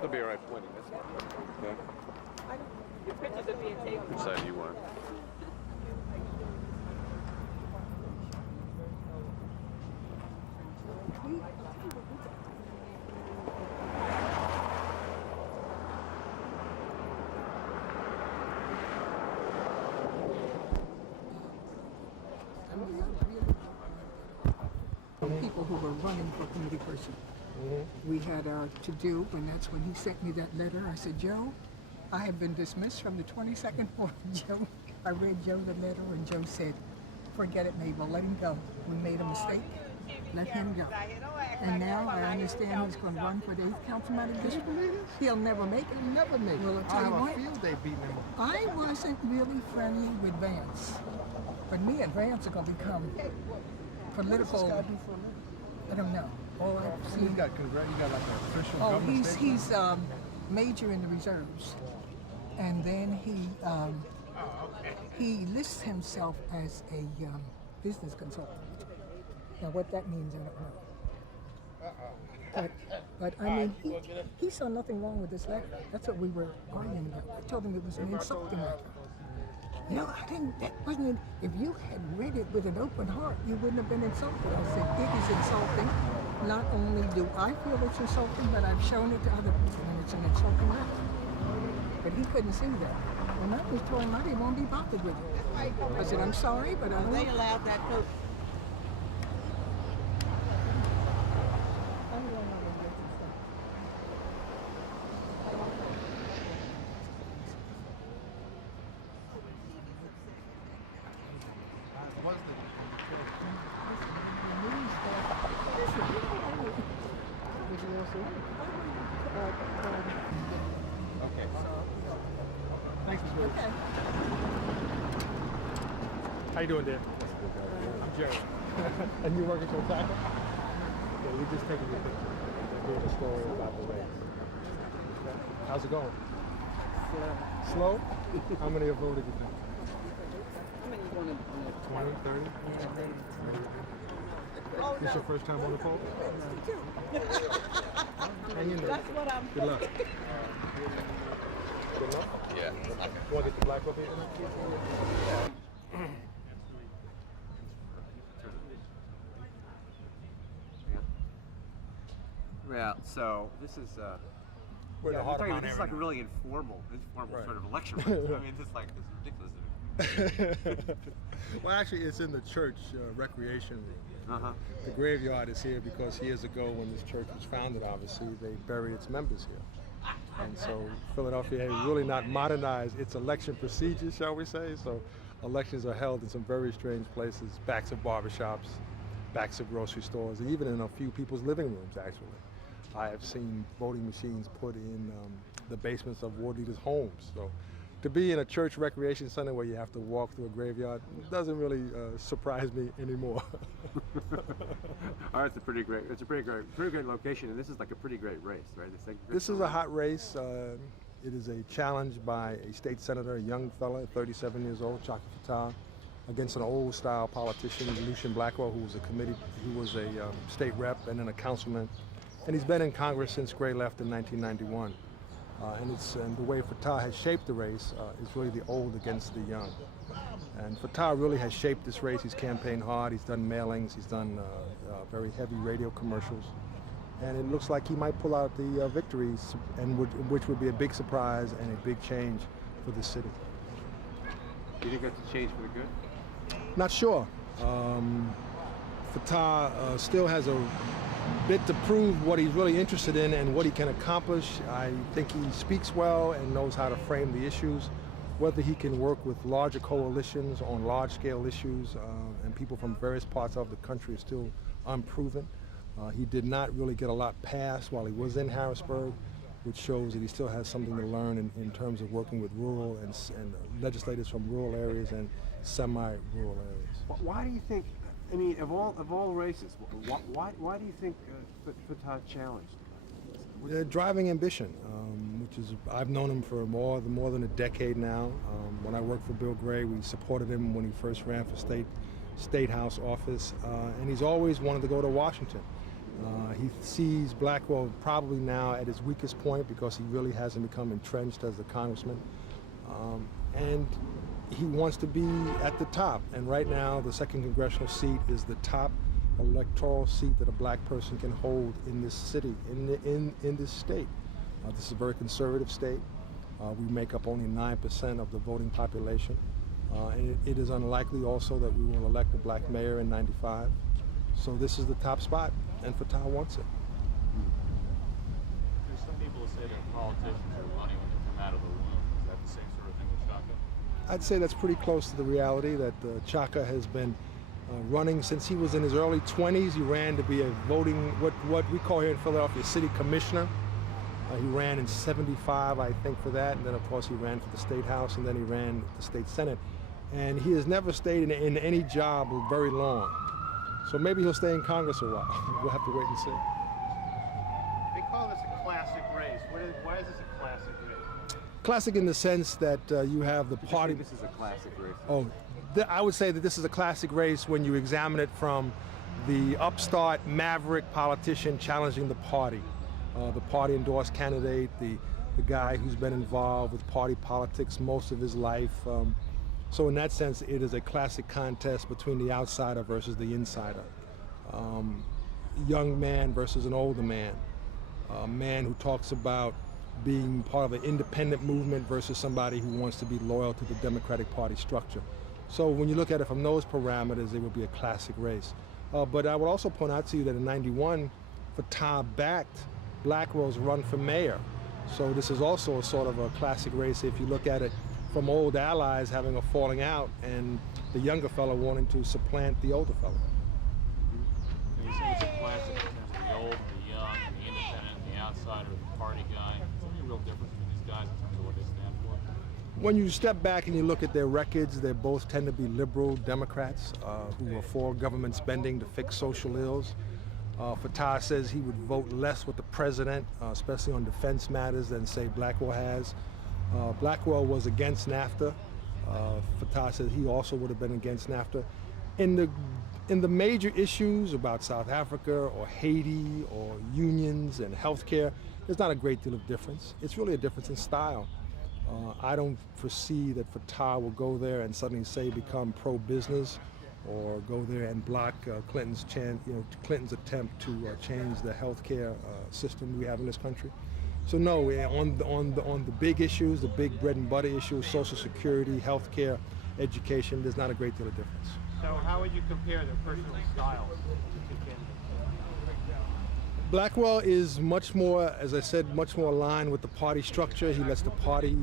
They'll be all right pointing this way. Okay. Your pictures are being taken. Which side do you want? People who were running for committee person. We had our to-do, and that's when he sent me that letter. I said, Joe, I have been dismissed from the 22nd floor. Joe, I read Joe the letter, and Joe said, forget it, Mabel, let him go. We made a mistake. Let him go. And now I understand he's going to run for the 8th councilman district. He'll never make it. Never make it. Well, I'll tell you what, field day beating him. I wasn't really friendly with Vance. But me and Vance are going to become political. I don't know. Oh, I've seen. You got like an official Oh, government he's major in the reserves, and then he lists himself as a business consultant. Now, what that means, I don't know. But I mean, he saw nothing wrong with this letter. That's what we were arguing about. I told him it was an insulting letter. No, I didn't. That wasn't. If you had read it with an open heart, you wouldn't have been insulted. I said it is insulting. Not only do I feel it's insulting, but I've shown it to other people, and it's an insulting letter. But he couldn't see that. When I was told him he won't be bothered with it. I said, I'm sorry, but I don't. They allowed that coach. Okay. Thanks, Ms. Williams. Okay. How you doing, Dan? I'm Jerry. And you working for Tackle? Yeah, we just taking your picture. Doing a story about the race. Okay. How's it going? Slow. How many have voted you think? How many you want to 20, 30? This your first time on the poll? Hang in there. That's what I'm Good luck. Good luck? Yeah. Want to get the black up here? Yeah. So this is. We're in the heart of Mount This is Airy like a really informal Right. sort of election. I mean, this is ridiculous. Well, actually, it's in the church recreation room. The graveyard is here because years ago, when this church was founded, obviously, they buried its members here. And so Philadelphia had really not modernized its election procedures, shall we say. So elections are held in some very strange places, backs of barbershops, backs of grocery stores, and even in a few people's living rooms, actually. I have seen voting machines put in the basements of ward leaders' homes. So to be in a church recreation center where you have to walk through a graveyard doesn't really surprise me anymore. All right, it's a pretty great location, and this is like a pretty great race, right? This is a hot race. It is a challenge by a state senator, a young fella, 37 years old, Chaka Fattah, against an old-style politician, Fattah-Blackwell, who was a state rep and then a councilman. And he's been in Congress since Gray left in 1991. And the way Fattah has shaped the race is really the old against the young. And Fattah really has shaped this race. He's campaigned hard. He's done mailings. He's done very heavy radio commercials. And it looks like he might pull out the victories, which would be a big surprise and a big change for the city. Do you think that's a change for the good? Not sure. Fattah still has a bit to prove what he's really interested in and what he can accomplish. I think he speaks well and knows how to frame the issues. Whether he can work with larger coalitions on large-scale issues and people from various parts of the country is still unproven. He did not really get a lot passed while he was in Harrisburg, which shows that he still has something to learn in terms of working with rural and legislators from rural areas and semi-rural areas. Why do you think? I mean, of all races, why do you think Fattah challenged? Driving ambition, which which is, I've known him for more than a decade now. When I worked for Bill Gray, we supported him when he first ran for state house office, and he's always wanted to go to Washington. He sees Blackwell probably now at his weakest point because he really hasn't become entrenched as a congressman, and he wants to be at the top. And right now, the 2nd congressional seat is the top electoral seat that a black person can hold in this city, in this state. This is a very conservative state. We make up only 9% of the voting population. And it is unlikely also that we will elect a black mayor in '95. So this is the top spot, and Fattah wants it. There's some people who say that politicians are running when they come out of the womb. Is that the same sort of thing with Chaka? I'd say that's pretty close to the reality that Chaka has been running since he was in his early 20s. He ran to be a voting, what we call here in Philadelphia, city commissioner. He ran in '75, I think, for that, and then of course he ran for the state house, and then he ran the state senate. And he has never stayed in any job very long. So maybe he'll stay in Congress a while. We'll have to wait and see. They call this a classic race. Why is this a classic race? Classic in the sense that you have the party. This is a classic race. Oh, I would say that this is a classic race when you examine it from the upstart maverick politician challenging the party endorsed candidate, the guy who's been involved with party politics most of his life. So in that sense, it is a classic contest between the outsider versus the insider. Young man versus an older man. A man who talks about being part of an independent movement versus somebody who wants to be loyal to the Democratic Party structure. So when you look at it from those parameters, it would be a classic race. But I would also point out to you that in '91, Fattah backed Blackwell's run for mayor. So this is also a sort of a classic race if you look at it from old allies having a falling out and the younger fellow wanting to supplant the older fellow. You say it's a classic in terms of the old, the young, the independent, the outsider, the party guy. Is there any real difference between these guys in terms of what they stand for? When you step back and you look at their records, they both tend to be liberal Democrats who are for government spending to fix social ills. Fattah says he would vote less with the president, especially on defense matters, than, say, Blackwell has. Blackwell was against NAFTA. Fattah says he also would have been against NAFTA. In the major issues about South Africa or Haiti or unions and healthcare, there's not a great deal of difference. It's really a difference in style. I don't foresee that Fattah will go there and suddenly say become pro-business or go there and block Clinton's attempt to change the healthcare system we have in this country. So no, on the big issues, the big bread and butter issues, Social Security, healthcare, education, there's not a great deal of difference. So how would you compare their personal styles? Blackwell is much more, as I said, much more aligned with the party structure. He lets the party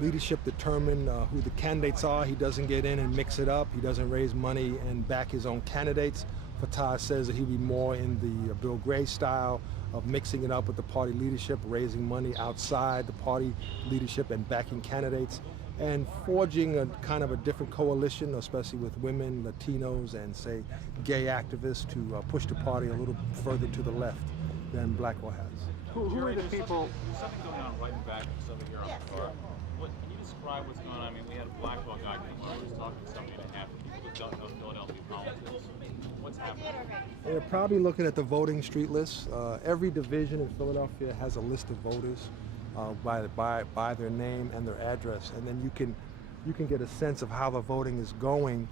leadership determine who the candidates are. He doesn't get in and mix it up. He doesn't raise money and back his own candidates. Fattah says that he'll be more in the Bill Gray style of mixing it up with the party leadership, raising money outside the party leadership and backing candidates, and forging a kind of a different coalition, especially with women, Latinos, and, say, gay activists to push the party a little further to the left than Blackwell has. Who are the people? There's something going on right in back of us over here on the car. Can you describe what's going on? I mean, we had a Blackwell guy come over, he was talking to somebody and a half. People that don't know Philadelphia politics, what's happening? They're probably looking at the voting street list. Every division in Philadelphia has a list of voters by their name and their address, and then you can get a sense of how the voting is going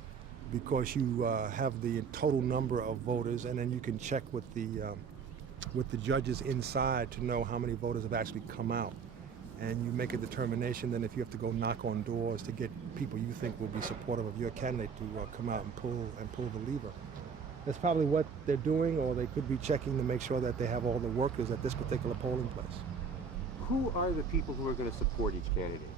because you have the total number of voters, and then you can check with the judges inside to know how many voters have actually come out. And you make a determination then if you have to go knock on doors to get people you think will be supportive of your candidate to come out and pull the lever. That's probably what they're doing, or they could be checking to make sure that they have all the workers at this particular polling place. Who are the people who are going to support each candidate?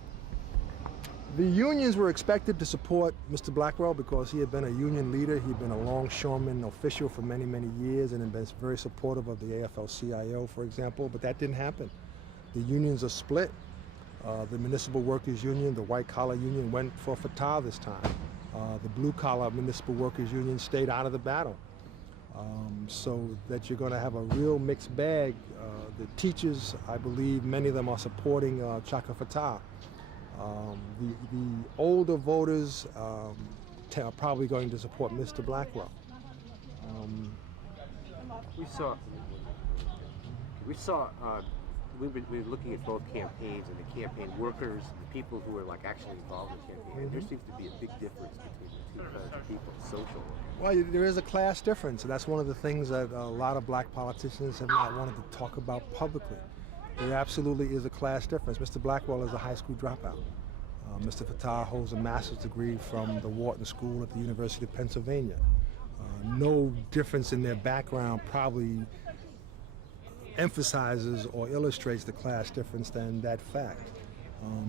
The unions were expected to support Mr. Blackwell because he had been a union leader. He'd been a longshoreman official for many, many years and had been very supportive of the AFL-CIO, for example, but that didn't happen. The unions are split. The Municipal Workers Union, the white-collar union, went for Fattah this time. The blue-collar Municipal Workers Union stayed out of the battle. so that you're going to have a real mixed bag. The teachers, I believe, many of them are supporting Chaka Fattah. The older voters are probably going to support Mr. Blackwell. We've been looking at both campaigns and the campaign workers, and the people who are like actually involved in the campaign. And there seems to be a big difference between the two kinds of people, social. Well, there is a class difference, and that's one of the things that a lot of black politicians have not wanted to talk about publicly. There absolutely is a class difference. Mr. Blackwell is a high school dropout. Mr. Fattah holds a master's degree from the Wharton School at the University of Pennsylvania. No difference in their background probably emphasizes or illustrates the class difference than that fact.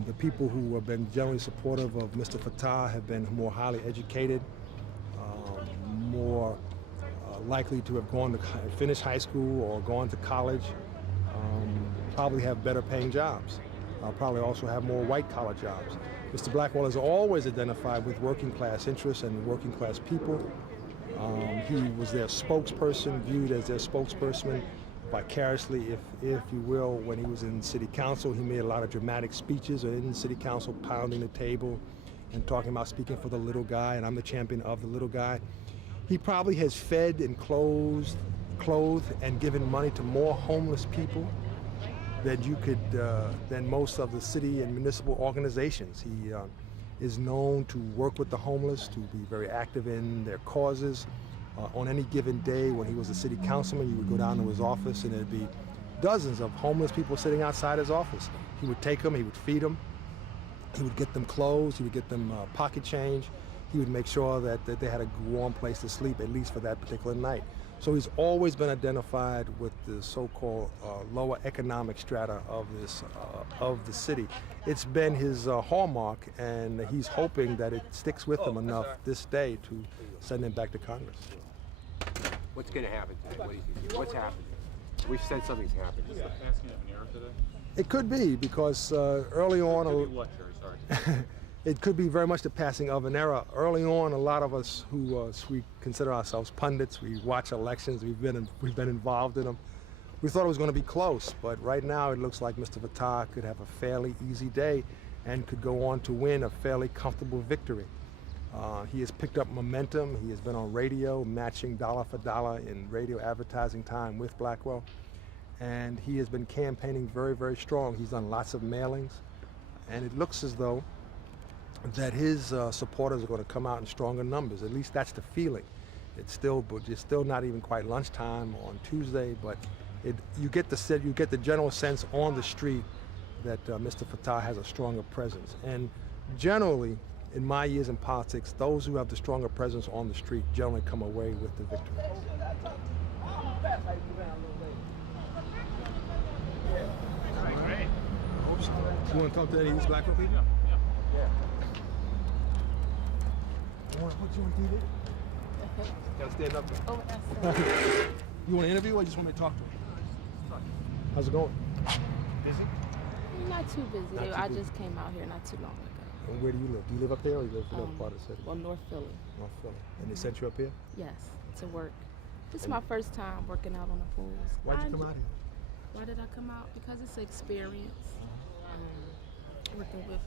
The people who have been generally supportive of Mr. Fattah have been more highly educated, more likely to have gone to finish high school or gone to college, probably have better paying jobs, probably also have more white collar jobs. Mr. Blackwell has always identified with working class interests and working class people. He was their spokesperson, viewed as their spokesperson vicariously, if you will. When he was in city council, he made a lot of dramatic speeches in city council, pounding the table and talking about speaking for the little guy, and I'm the champion of the little guy. He probably has fed and clothed and given money to more homeless people than most of the city and municipal organizations. He is known to work with the homeless, to be very active in their causes. On any given day when he was a city councilman, you would go down to his office and there'd be dozens of homeless people sitting outside his office. He would take them, he would feed them, he would get them clothes, he would get them pocket change. He would make sure that they had a warm place to sleep, at least for that particular night. So he's always been identified with the so-called lower economic strata of the city. It's been his hallmark, and he's hoping that it sticks with him enough this day to send him back to Congress. What's going to happen today? What do you think? What's happening? We've said something's happened. Is the passing of an era today? It could be, because early on... Could be what, Jerry? Sorry. It could be very much the passing of an era. Early on, a lot of us who we consider ourselves pundits, we watch elections, we've been involved in them. We thought it was going to be close, but right now it looks like Mr. Fattah could have a fairly easy day and could go on to win a fairly comfortable victory. He has picked up momentum. He has been on radio, matching dollar for dollar in radio advertising time with Blackwell, and he has been campaigning very, very strong. He's done lots of mailings, and it looks as though that his supporters are going to come out in stronger numbers. At least that's the feeling. It's still not even quite lunchtime on Tuesday, but you get the general sense on the street that Mr. Fattah has a stronger presence. And generally, in my years in politics, those who have the stronger presence on the street generally come away with the victory. Great. You want to talk to any of these black people? Yeah. You want to do this? Gotta stand up there. Oh, You want to interview or you just want me to talk to him? How's it going? Busy? Not too busy. Not too I busy. just came out here not too long ago. And where do you live? Do you live up here or you live in another part of the city? Well, North Philly. North Philly. And they sent you up here? Yes, to work. This is my first time working out on the pools. Why'd you come out here? Why did I come out? Because it's an experience. Working with,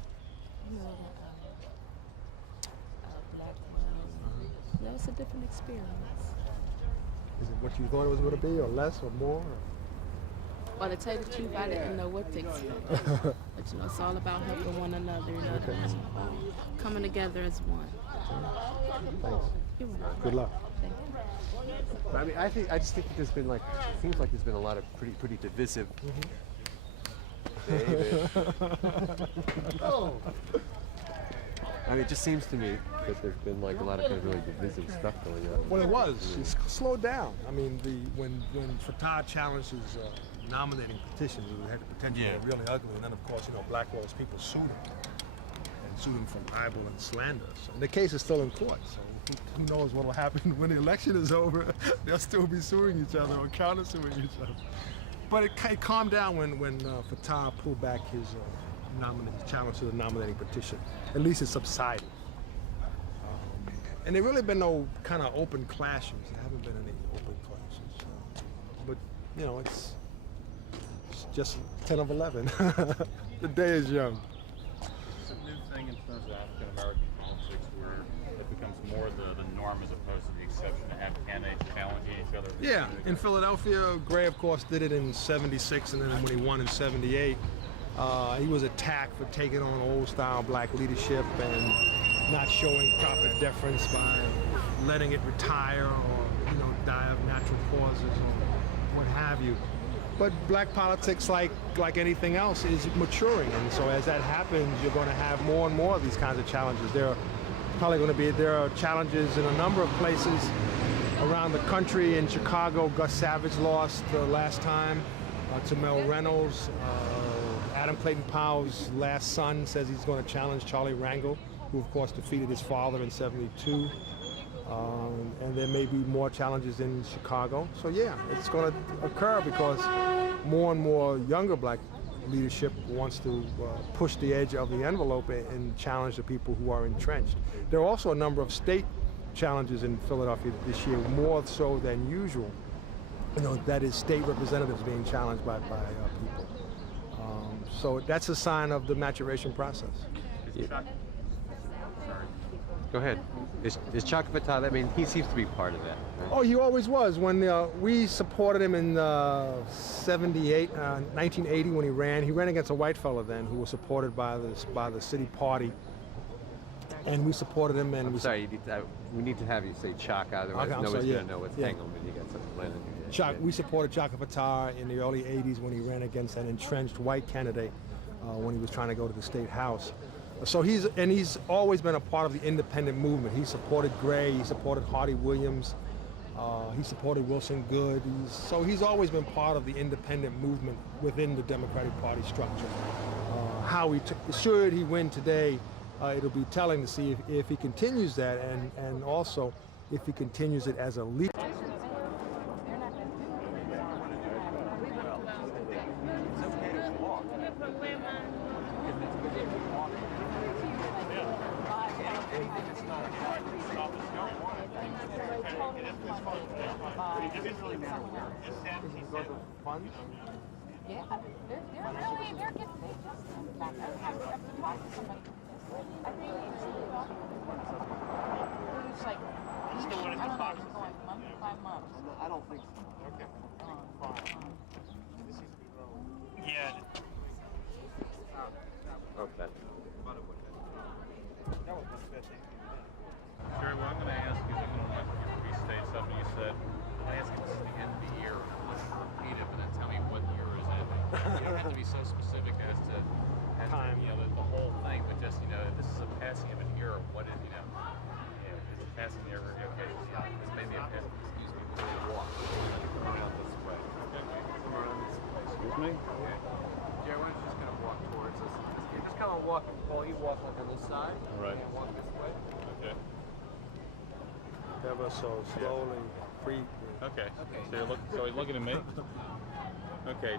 Blackwell. It's a different experience. Is it what you thought it was going to be, or less, or more? Well, to tell you the truth, I didn't know what to expect. But it's all about helping one another, coming together as one. Thanks. You're welcome. Good luck. Thank you. But I mean, I just think that there's been it seems like there's been a lot of pretty divisive. David. I mean, it just seems to me that there's been like a lot of kind of really divisive stuff going on. Well, it was. It's slowed down. I mean, when Fattah challenged his nominating petitions, it had the potential to get really ugly. And then, of course, Blackwell's people sued him. And sued him for libel and slander. So, and the case is still in court. So who knows what will happen when the election is over? They'll still be suing each other or counter-suing each other. But it calmed down when Fattah pulled back his challenge to the nominating petition. At least it subsided. And there really been no kind of open clashes. There haven't been any open clashes. But, you know, it's just 10 of 11. The day is young. It's a new thing in terms of African American politics where it becomes more the norm as opposed to the exception to have candidates challenging each other. Yeah, in Philadelphia, Gray, of course, did it in '76, and then when he won in '78, he was attacked for taking on old-style black leadership and not showing proper deference by letting it retire or, you know, die of natural causes or what have you. But black politics, like anything else, is maturing, and so as that happens, you're going to have more and more of these kinds of challenges. There are challenges in a number of places around the country. In Chicago, Gus Savage lost last time to Mel Reynolds. Adam Clayton Powell's last son says he's going to challenge Charlie Rangel, who of course defeated his father in '72. And there may be more challenges in Chicago. So yeah, it's going to occur because more and more younger black leadership wants to push the edge of the envelope and challenge the people who are entrenched. There are also a number of state challenges in Philadelphia this year, more so than usual. You know, that is state representatives being challenged by people. So that's a sign of the maturation process. Go ahead. Is Chaka Fattah, I mean, he seems to be part of that. Right? Oh, he always was. When we supported him in 1980 when he ran against a white fella then who was supported by the city party. And we supported him. And we need to have you say Chaka, otherwise Okay, nobody's going to know what's Engelman. You got something landing in your We supported Chaka Fattah in the early 80s when he ran against an entrenched white candidate when he was trying to go to the state house. So he's always been a part of the independent movement. He supported Gray, he supported Hardy Williams, he supported Wilson Good. He's always been part of the independent movement within the Democratic Party structure. Should he win today, it'll be telling to see if he continues that and also if he continues it as a leader. I don't think so. Okay. Fine. This seems to be low. Yeah. Okay. Jerry, what I'm going to ask you is I'm going to want you to restate something you said. I asked you this is the end of the year. Let's repeat it, but then tell me what year is ending. You don't have to be so specific as to Time. you know, the whole thing, but just, you know, this is a passing of an era. What is, you know, it's a passing era. Okay, this may be a passing. Excuse me, we're going to walk. Come around this way. Come around this way. Excuse me? Okay. Jerry, we're just going to walk towards us. Just come on, walk. Paul, you walk like on this side. All right. And walk this way. Okay. Ever so slowly, creep. Okay. So he's looking at me? Okay.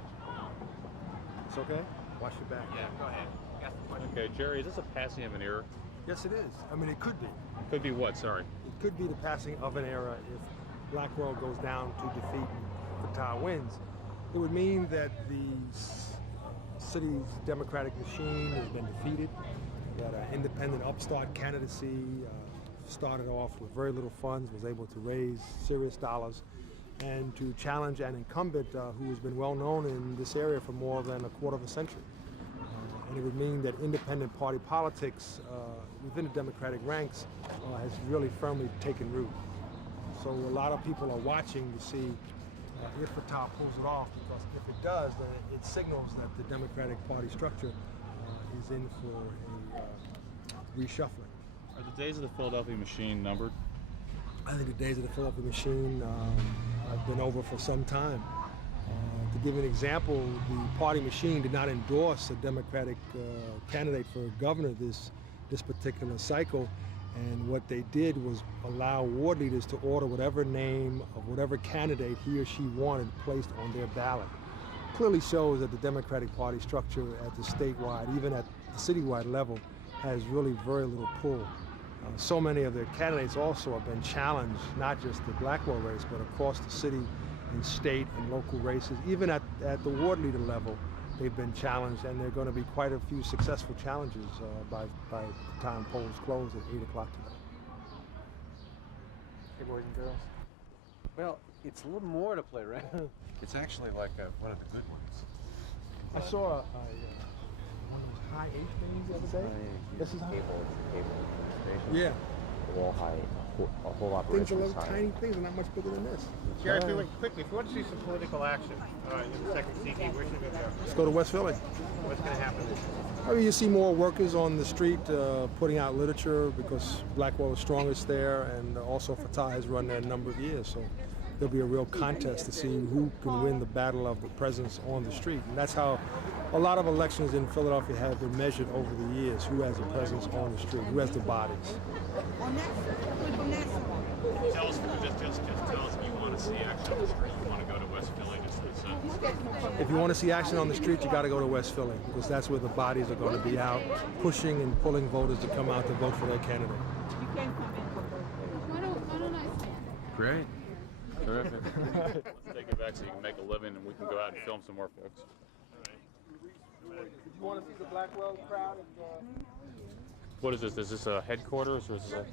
It's okay? Watch your back. Yeah, go ahead. Ask the question. Okay, Jerry, is this a passing of an era? Yes, it is. I mean, it could be. Could be what? Sorry. It could be the passing of an era if Blackwell goes down to defeat and Fattah wins. It would mean that the city's democratic machine has been defeated, that an independent upstart candidacy started off with very little funds, was able to raise serious dollars, and to challenge an incumbent who has been well known in this area for more than a quarter of a century. And it would mean that independent party politics within the Democratic ranks has really firmly taken root. So a lot of people are watching to see if Fattah pulls it off, because if it does, then it signals that the Democratic Party structure is in for a reshuffling. Are the days of the Philadelphia machine numbered? I think the days of the Philadelphia machine have been over for some time. To give an example, the party machine did not endorse a Democratic candidate for governor this particular cycle, and what they did was allow ward leaders to order whatever name of whatever candidate he or she wanted placed on their ballot. Clearly shows that the Democratic Party structure at the statewide, even at the citywide level, has really very little pull. So many of their candidates also have been challenged, not just the Blackwell race, but across the city and state and local races. Even at the ward leader level, they've been challenged, and there are going to be quite a few successful challenges by the time polls close at 8 o'clock today. Hey, boys and girls. Well, it's a little more to play around. It's actually like one of the good ones. I saw one of those high H things the other day. This is Cable administration. Yeah. All high, a whole Things operation are is little high. tiny things, are not much bigger than this. Gary, really quickly, if you want to see some political action in the second CD, where should we go? Let's go to West Philly. What's going to happen? I mean, you see more workers on the street putting out literature because Blackwell is strongest there, and also Fattah has run there a number of years. So there'll be a real contest to see who can win the battle of the presence on the street. And that's how a lot of elections in Philadelphia have been measured over the years. Who has a presence on the street? Who has the bodies? Tell us, just tell us if you want to see action on the street. You want to go to West Philly, just in a sentence. If you want to see action on the street, you got to go to West Philly because that's where the bodies are going to be out pushing and pulling voters to come out to vote for their candidate. Why don't I stand? Great. Terrific. Let's take it back so you can make a living and we can go out and film some more folks. Did you want to see the Blackwell crowd? What is this? Is this a headquarters or is this a...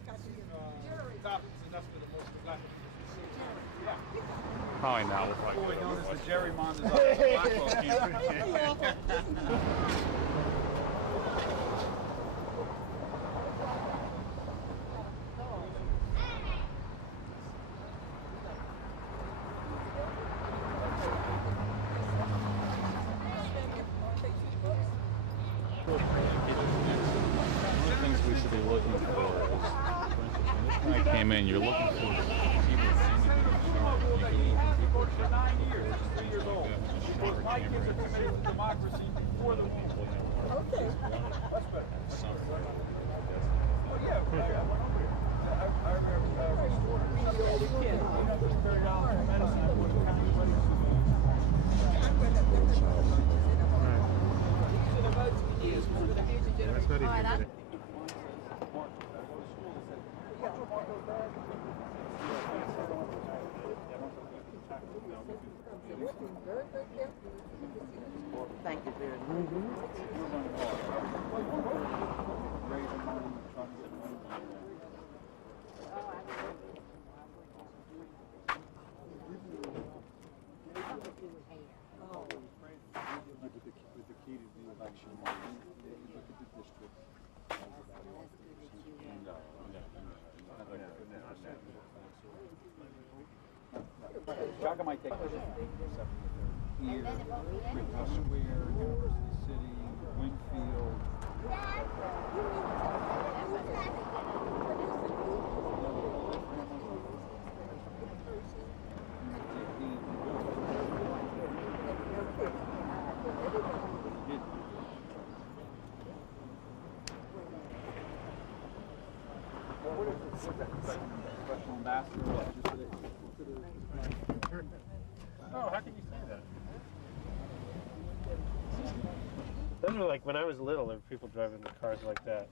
Probably not. Look like Formerly known as the Jerry Mondesire Blackwell campaign. One of the things we should be looking for is, for instance, when this guy came in, you're looking for people that seem to be in charge. You can look for people who are 9 years, 3 years old. My kids are committed to democracy before the war. Okay. That's better. That's not even good. Thank you very much. With the key to the election, look at the district. Shaka might take here, Ridgeway Square, University City, Winfield. Special ambassador, Oh, how can you say that? those were like when I was little, there were people driving the cars like that.